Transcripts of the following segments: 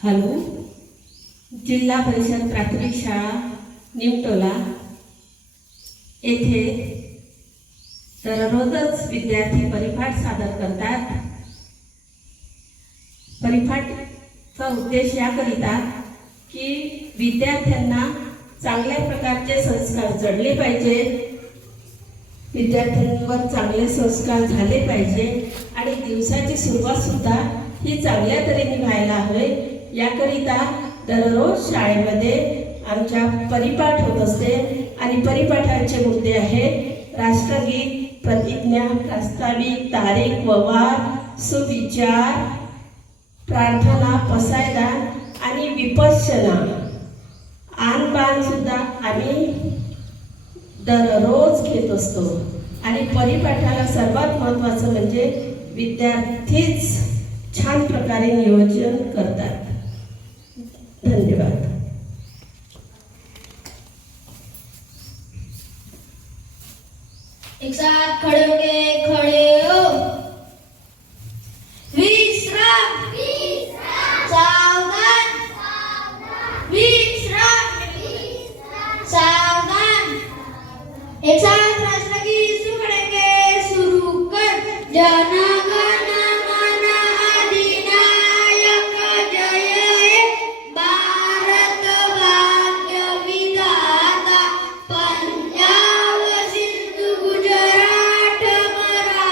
Hello, जिल्हा परिषद प्राथमिक शाळा निमटोला येथे दररोजच विद्यार्थी परिपाठ सादर करतात। परिपाठचा उद्देश याकरिता की विद्यार्थ्यांना चांगल्या प्रकारचे संस्कार जडले पाहिजे, विद्यार्थ्यांवर चांगले संस्कार झाले पाहिजे आणि दिवसाची सुरुवात सुद्धा ही चांगल्या तऱ्हेने व्हायला हवे, याकरिता दररोज शाळेमध्ये आमच्या परिपाठ होत असते। आणि परिपाठांचे मुद्दे आहेत राष्ट्रगीत, प्रतिज्ञा, प्रास्ताविक, तारीख व वार, सुविचार, प्रार्थना, पसायदान आणि विपश्यना। आणबाण सुद्धा आम्ही दररोज घेत असतो। आणि परिपाठाला सर्वात महत्त्वाचं म्हणजे विद्यार्थीच छान प्रकारे नियोजन करतात। धन्यवाद। एक साथ खड़े होके खड़े हो, विश्राम, सावधान, विश्राम, सावधान। एक साथ राष्ट्रगीत शुरू करेंगे, शुरू कर। जन गण मन अधिनायक जय हे भारत भाग्य विधाता, पंजाब सिंधु गुजरात मराठा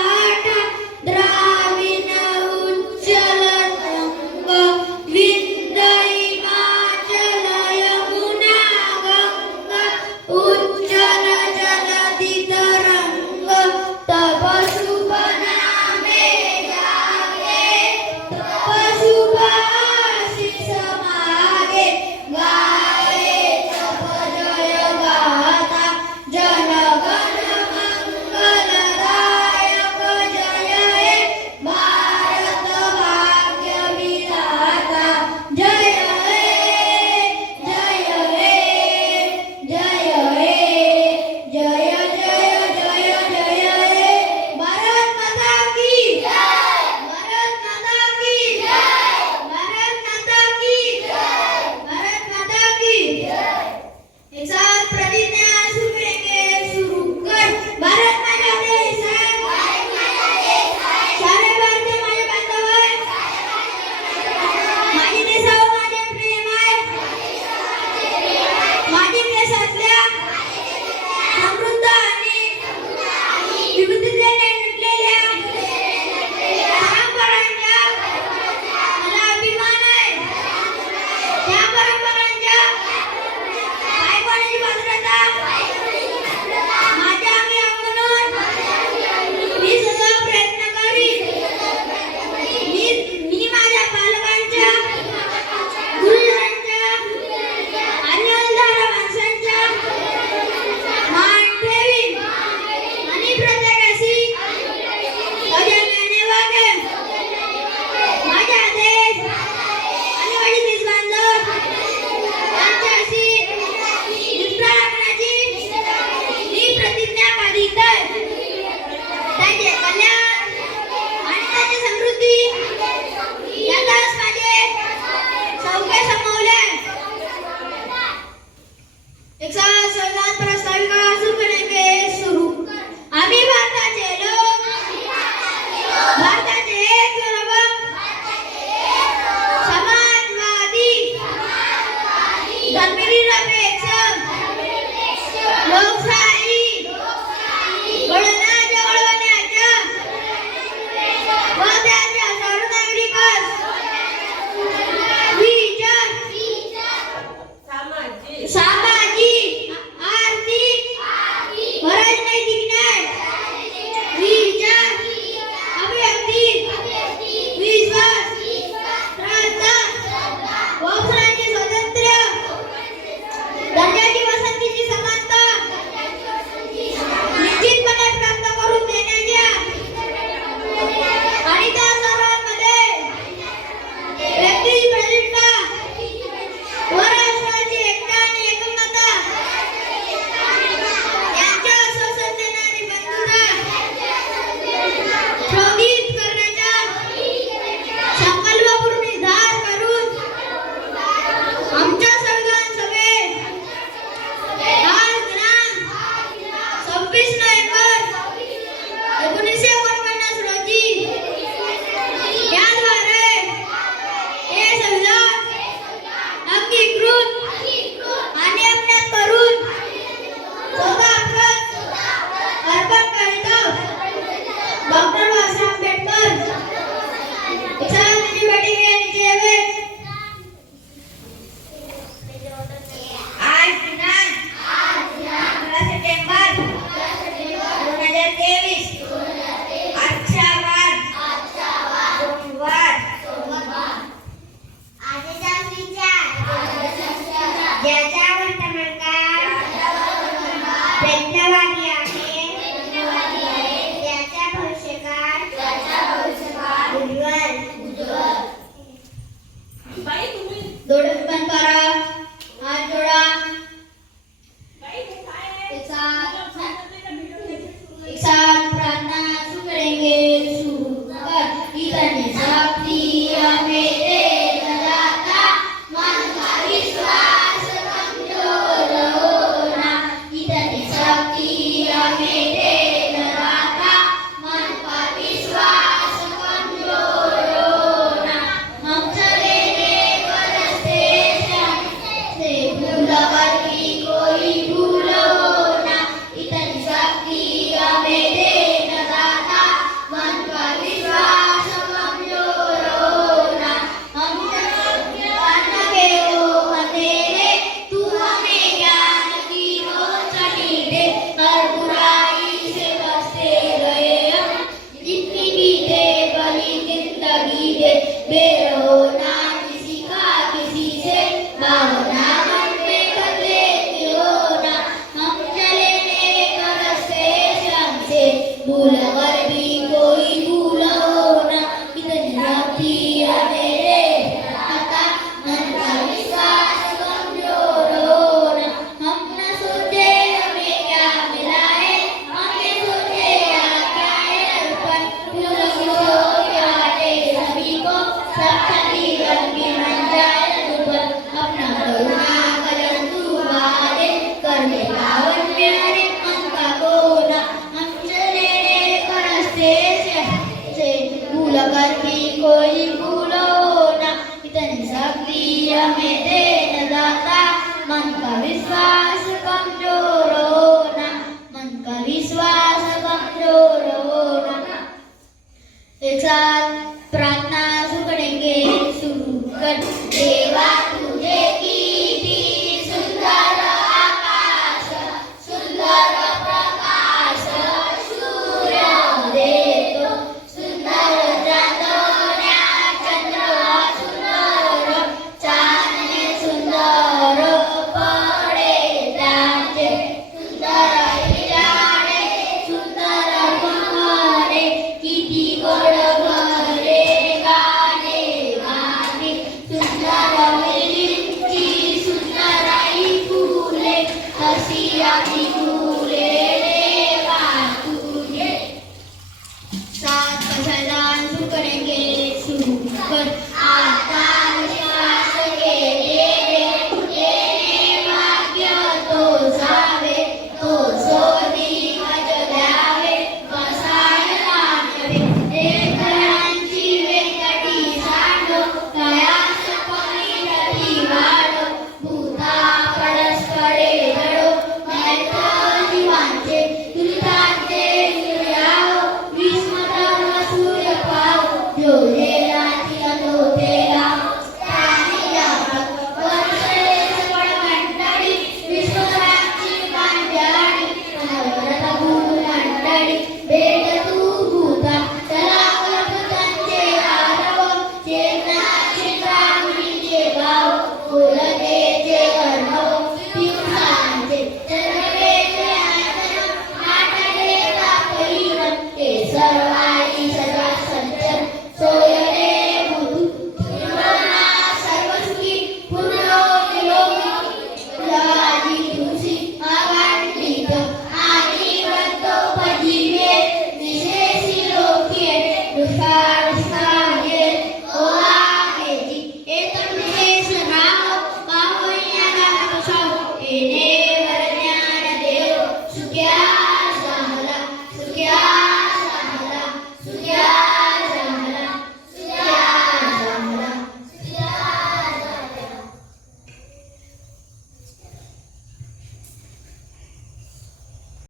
दे बेरोजगारी